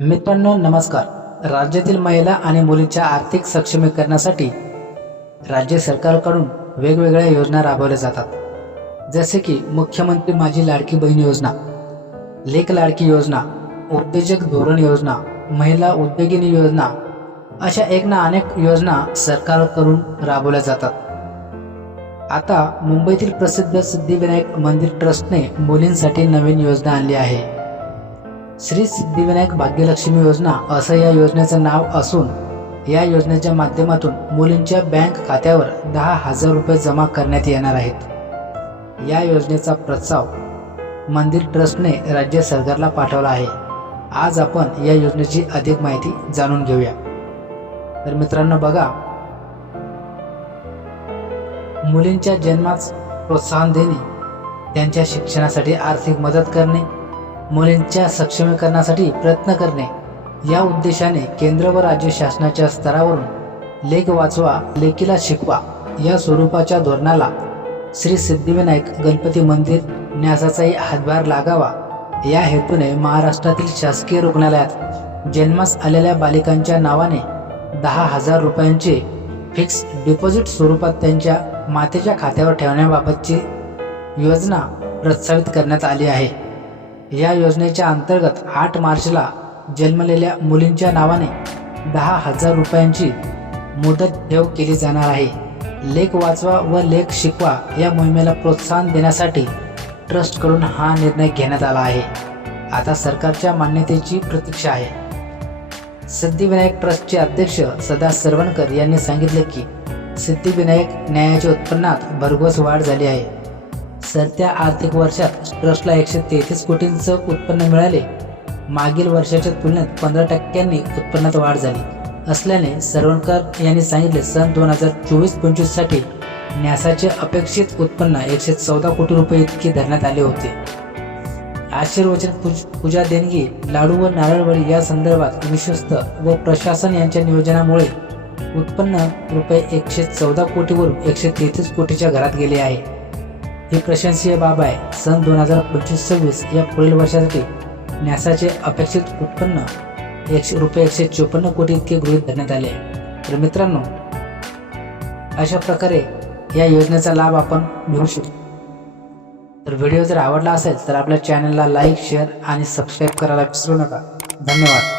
मित्रांनो नमस्कार। राज्यातील महिला आणि मुलींच्या आर्थिक सक्षमीकरणासाठी राज्य सरकारकडून वेगवेगळ्या योजना राबवल्या जातात, जसे की मुख्यमंत्री माझी लाडकी बहीण योजना, लेक लाडकी योजना, उद्योजक धोरण योजना, महिला उद्योगिनी योजना, अशा एक ना अनेक योजना सरकारकडून राबवल्या जातात। आता मुंबईतील प्रसिद्ध सिद्धिविनायक मंदिर ट्रस्टने मुलींसाठी नवीन योजना आणली आहे। श्री सिद्धिविनायक भाग्यलक्ष्मी योजना असं या योजनेचं नाव असून या योजनेच्या माध्यमातून मुलींच्या बँक खात्यावर 10,000 रुपये जमा करण्यात येणार आहेत। या योजनेचा प्रस्ताव मंदिर ट्रस्टने राज्य सरकारला पाठवला आहे। आज आपण या योजनेची अधिक माहिती जाणून घेऊया। तर मित्रांनो बघा, मुलींच्या जन्मास प्रोत्साहन देणे, त्यांच्या शिक्षणासाठी आर्थिक मदत करणे, मुलींच्या सक्षमीकरणासाठी प्रयत्न करणे या उद्देशाने केंद्र व राज्य शासनाच्या स्तरावरून लेक वाचवा लेकीला शिकवा या स्वरूपाच्या धोरणाला श्री सिद्धिविनायक गणपती मंदिर न्यासाचाही हातभार लागावा या हेतूने महाराष्ट्रातील शासकीय रुग्णालयात जन्मास आलेल्या बालिकांच्या नावाने 10,000 रुपयांचे फिक्स डिपॉझिट स्वरूपात त्यांच्या मातेच्या खात्यावर ठेवण्याबाबतची योजना प्रस्तावित करण्यात आली आहे। या योजनेच्या अंतर्गत 8 मार्चला जन्मलेल्या मुलींच्या नावाने 10,000 रुपयांची मुदत ठेव केली जाणार आहे। लेक वाचवा व लेक शिकवा या मोहिमेला प्रोत्साहन देण्यासाठी ट्रस्टकडून हा निर्णय घेण्यात आला आहे। आता सरकारच्या मान्यतेची प्रतीक्षा आहे। सिद्धिविनायक ट्रस्टचे अध्यक्ष सदा सरवणकर यांनी सांगितले की सिद्धिविनायक न्यायाच्या उत्पन्नात भरघोस वाढ झाली आहे। सरत्या आर्थिक वर्षात ट्रस्टला 133 कोटींचं उत्पन्न मिळाले। मागील वर्षाच्या तुलनेत 15% उत्पन्नात वाढ झाली असल्याने सरवणकर यांनी सांगितले सन 2024-25 साठी न्यासाचे अपेक्षित उत्पन्न 114 कोटी रुपये इतके धरण्यात आले होते। आशीर्वचन पूजा देणगी, लाडू व नारळवडी या संदर्भात विश्वस्त व प्रशासन यांच्या नियोजनामुळे उत्पन्न रुपये 114 कोटीवरून 133 कोटीच्या घरात गेले आहे। ही प्रशंसीय बाब आहे। सन 2025-26 या पुढील वर्षासाठी न्यासाचे अपेक्षित उत्पन्न रुपये 154 कोटी इतके गृहीत धरण्यात आले आहे। तर मित्रांनो, अशा प्रकारे या योजनेचा लाभ आपण घेऊ शकतो। तर व्हिडिओ जर आवडला असेल तर आपल्या चॅनलला लाईक, शेअर आणि सबस्क्राईब करायला विसरू नका। धन्यवाद।